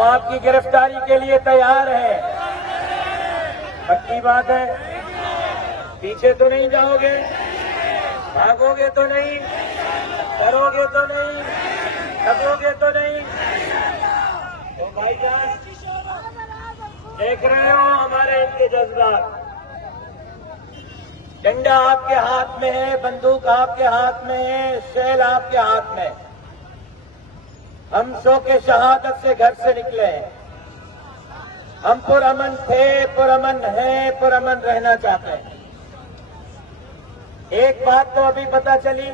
वो आपकी गिरफ्तारी के लिए तैयार है। पक्की बात है, पीछे तो नहीं जाओगे, भागोगे तो नहीं, करोगे तो नहीं, ठगोगे तो नहीं। तो भाईजान देख रहे हो हमारे इनके जज्बात। डंडा आपके हाथ में है, बंदूक आपके हाथ में है, शेल आपके हाथ में। हम सो के शहादत से घर से निकले हैं। हम पुरअमन थे, पुरअमन हैं, पुरअमन रहना चाहते हैं। एक बात तो अभी पता चली,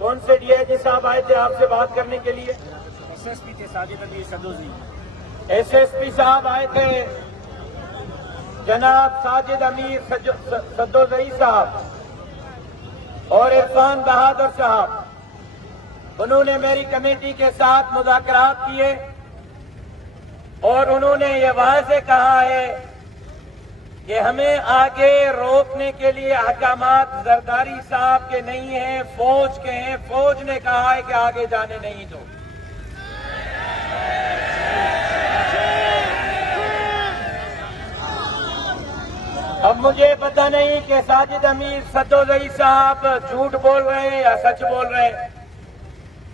कौन से डीआईजी साहब आए थे आपसे बात करने के लिए? एसएसपी थे साजिद अमीर सदोजी। एसएसपी साहब आए थे, जनाब साजिद अमीर सदोजी साहब और इरफान बहादुर साहब। उन्होंने मेरी कमेटी के साथ मुज़ाकरात किए और उन्होंने ये वाज़े कहा है कि हमें आगे रोकने के लिए अहकामात जरदारी साहब के नहीं हैं, फौज के हैं। फौज ने कहा है कि आगे जाने नहीं दो। अब मुझे पता नहीं कि साजिद अमीर सदोजी साहब झूठ बोल रहे हैं या सच बोल रहे हैं,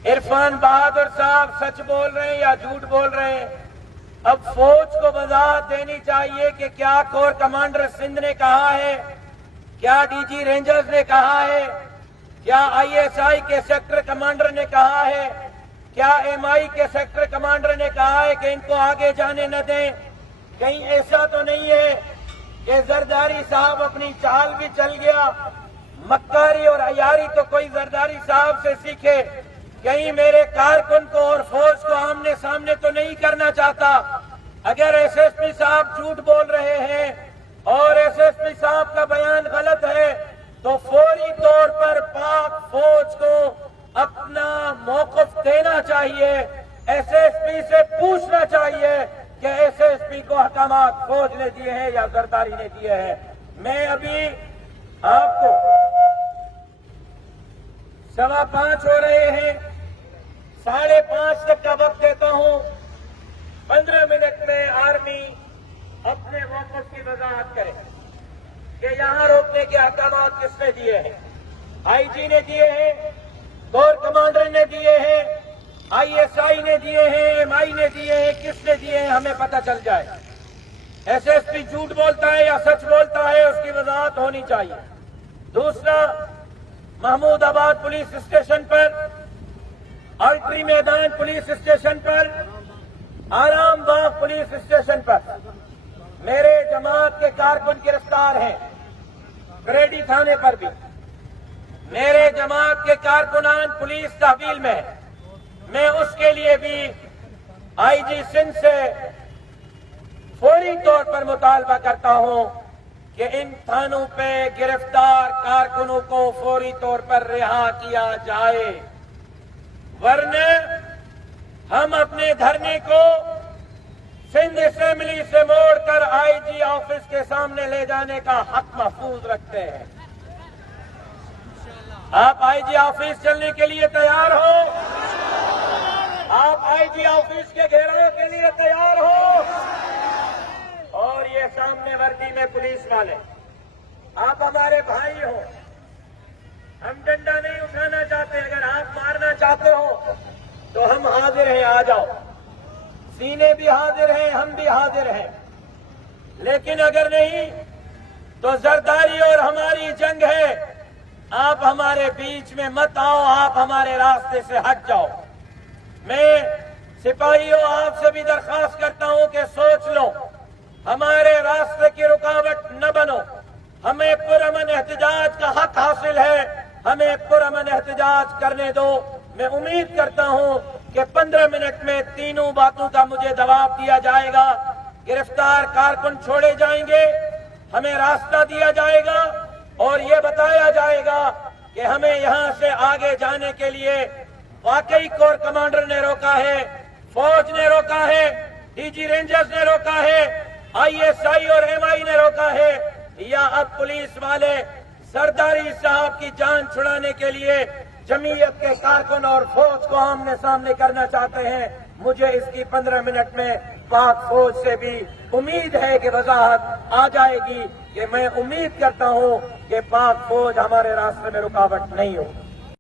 इरफान बहादुर साहब सच बोल रहे हैं या झूठ बोल रहे हैं। अब फौज को वजाहत देनी चाहिए कि क्या कोर कमांडर सिंध ने कहा है, क्या डीजी रेंजर्स ने कहा है, क्या आईएसआई के सेक्टर कमांडर ने कहा है, क्या एमआई के सेक्टर कमांडर ने कहा है कि इनको आगे जाने न दें। कहीं ऐसा तो नहीं है कि जरदारी साहब अपनी चाल भी चल गया। मक्कारी और अयारी तो कोई जरदारी साहब से सीखे। कहीं मेरे कारकुन को और फौज को आमने सामने तो नहीं करना चाहता। अगर एसएसपी साहब झूठ बोल रहे हैं और एसएसपी साहब का बयान गलत है तो फौरी तौर पर पाक फौज को अपना मौक़िफ़ देना चाहिए। एसएसपी से पूछना चाहिए कि एसएसपी को अहकामात फौज ने दिए हैं या जरदारी ने दिए हैं। मैं अभी आपको 5:15 हो रहे हैं, 5:30 तक का वक्त देता हूं। 15 मिनट में आर्मी अपने मौक़िफ़ की वजाहत करे कि यहां रोकने के अहकामात किसने दिए हैं। आईजी ने दिए हैं, कोर कमांडर ने दिए हैं, आईएसआई ने दिए हैं, एमआई ने दिए हैं, किसने दिए हैं हमें पता चल जाए। एसएसपी झूठ बोलता है या सच बोलता है उसकी वजाहत होनी चाहिए। दूसरा, महमूदाबाद पुलिस स्टेशन पर, अल्ट्री मैदान पुलिस स्टेशन पर, आराम बाग पुलिस स्टेशन पर मेरे जमात के कारकुन गिरफ्तार हैं। करेडी थाने पर भी मेरे जमात के कारकुनान पुलिस तहवील में है। मैं उसके लिए भी आईजी सिंध से फौरी तौर पर मुतालबा करता हूं कि इन थानों पे गिरफ्तार कारकुनों को फौरी तौर पर रिहा किया जाए, वरना हम अपने धरने को सिंध असेंबली से मोड़कर आईजी ऑफिस के सामने ले जाने का हक महफूज रखते हैं। आप आईजी ऑफिस चलने के लिए तैयार हो? आप आईजी ऑफिस के घेराव के लिए तैयार हो? और ये सामने वर्दी में पुलिस वाले, आप हमारे भाई हो। हम डंडा नहीं उठाना चाहते। अगर आप मारना चाहते हो तो हम हाजिर हैं, आ जाओ। सीने भी हाजिर हैं, हम भी हाजिर हैं। लेकिन अगर नहीं तो जरदारी और हमारी जंग है। आप हमारे बीच में मत आओ, आप हमारे रास्ते से हट जाओ। मैं सिपाहियों आपसे भी दरख्वास्त करता हूं कि सोच लो, हमारे रास्ते की रुकावट न बनो। हमें पुरअमन एहतजाज का हक हासिल है, हमें पुरअमन एहतजाज करने दो। मैं उम्मीद करता हूं कि 15 मिनट में तीनों बातों का मुझे जवाब दिया जाएगा। गिरफ्तार कारकुन छोड़े जाएंगे, हमें रास्ता दिया जाएगा और ये बताया जाएगा कि हमें यहां से आगे जाने के लिए वाकई कोर कमांडर ने रोका है, फौज ने रोका है, डीजी रेंजर्स ने रोका है, आईएसआई और एमआई ने रोका है, या अब पुलिस वाले सरदारी साहब की जान छुड़ाने के लिए जमीयत के कारकुन और फौज को आमने सामने करना चाहते हैं। مجھے اس کی 15 منٹ میں پاک فوج سے بھی امید ہے کہ وضاحت آ جائے گی کہ میں امید کرتا ہوں کہ پاک فوج ہمارے راستے میں رکاوٹ نہیں ہوگی.